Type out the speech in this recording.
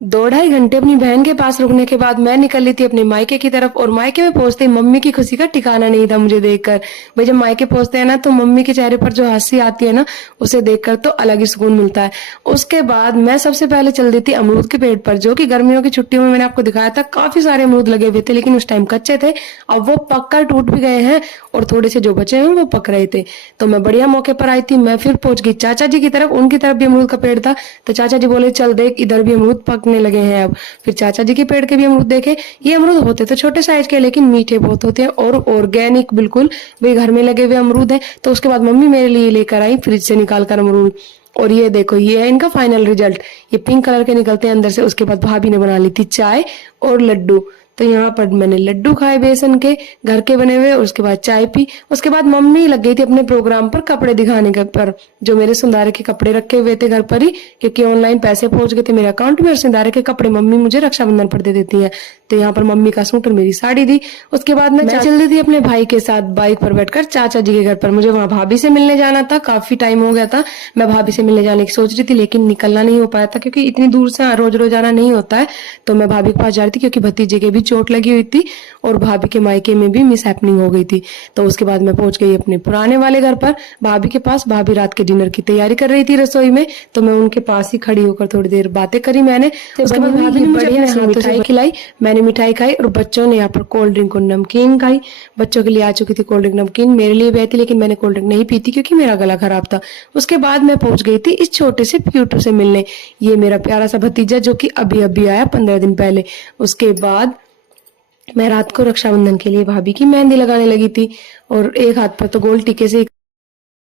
2 ढाई घंटे अपनी बहन के पास रुकने के बाद मैं निकल ली थी अपने मायके की तरफ। और मायके में पहुंचते ही मम्मी की खुशी का ठिकाना नहीं था मुझे देखकर। भाई जब मायके पहुंचते हैं ना तो मम्मी के चेहरे पर जो हंसी आती है ना, उसे देखकर तो अलग ही सुकून मिलता है। उसके बाद मैं सबसे पहले चल दी थी अमरूद के पेड़ पर, जो कि गर्मियों की छुट्टियों में मैंने आपको दिखाया था काफी सारे अमरूद लगे हुए थे, लेकिन उस टाइम कच्चे थे। अब वो पककर टूट भी गए हैं और थोड़े से जो बचे हैं वो पक रहे थे। तो मैं बढ़िया मौके पर आई थी। मैं फिर पहुंच गई चाचा जी की तरफ, उनकी तरफ भी अमरूद का पेड़ था। तो चाचा जी बोले चल देख इधर भी अमरूद पकने लगे हैं अब। फिर चाचा जी के पेड़ के भी अमरूद देखे। ये अमरूद होते तो छोटे साइज के, लेकिन मीठे बहुत होते हैं और ऑर्गेनिक बिल्कुल, भाई घर में लगे हुए अमरूद है। तो उसके बाद मम्मी मेरे लिए लेकर आई फ्रिज से निकाल कर अमरूद। और ये देखो, ये है इनका फाइनल रिजल्ट। ये पिंक कलर के निकलते हैं अंदर से। उसके बाद भाभी ने बना ली थी चाय और लड्डू। तो यहाँ पर मैंने लड्डू खाए बेसन के, घर के बने हुए। उसके बाद चाय पी। उसके बाद मम्मी लग गई थी अपने प्रोग्राम पर कपड़े दिखाने के पर, जो मेरे सुंदारे के कपड़े रखे हुए थे घर पर ही, क्योंकि ऑनलाइन पैसे पहुंच गए थे मेरे अकाउंट में। और सुंदारे के कपड़े मम्मी मुझे रक्षाबंधन पर दे देती है। तो यहाँ पर मम्मी का सूट और मेरी साड़ी दी। उसके बाद मैं चल दी थी अपने भाई के साथ बाइक पर बैठकर चाचा जी के घर पर। मुझे वहां भाभी से मिलने जाना था, काफी टाइम हो गया था। मैं भाभी से मिलने जाने की सोच रही थी, लेकिन निकलना नहीं हो पाया था, क्योंकि इतनी दूर से रोज रोज आना नहीं होता है। तो मैं भाभी के पास जा रही थी, क्योंकि भतीजे के भी चोट लगी हुई थी और भाभी के मायके में भी मिस हैपनिंग हो गई थी। तो उसके बाद मैं पहुंच गई अपने पुराने वाले घर पर भाभी के पास। भाभी रात के डिनर की तैयारी कर रही थी रसोई में। तो मैं उनके पास ही खड़ी होकर थोड़ी देर बातें करी मैंने। तो उसके बाद भाभी ने मुझे अपने हाथों से खिलाई, मैंने मिठाई खाई और बच्चों ने यहाँ पर कोल्ड ड्रिंक और नमकीन खाई। बच्चों के लिए आ चुकी थी कोल्ड ड्रिंक नमकीन, मेरे लिए भी आई थी, लेकिन मैंने कोल्ड ड्रिंक नहीं पी थी क्योंकि मेरा गला खराब था। उसके बाद मैं पहुंच गई थी इस छोटे से प्यूटू से मिलने। ये मेरा प्यारा सा भतीजा, जो कि अभी अभी आया 15 दिन पहले। उसके बाद मैं रात को रक्षाबंधन के लिए भाभी की मेहंदी लगाने लगी थी और एक हाथ पर तो गोल्ड टीके से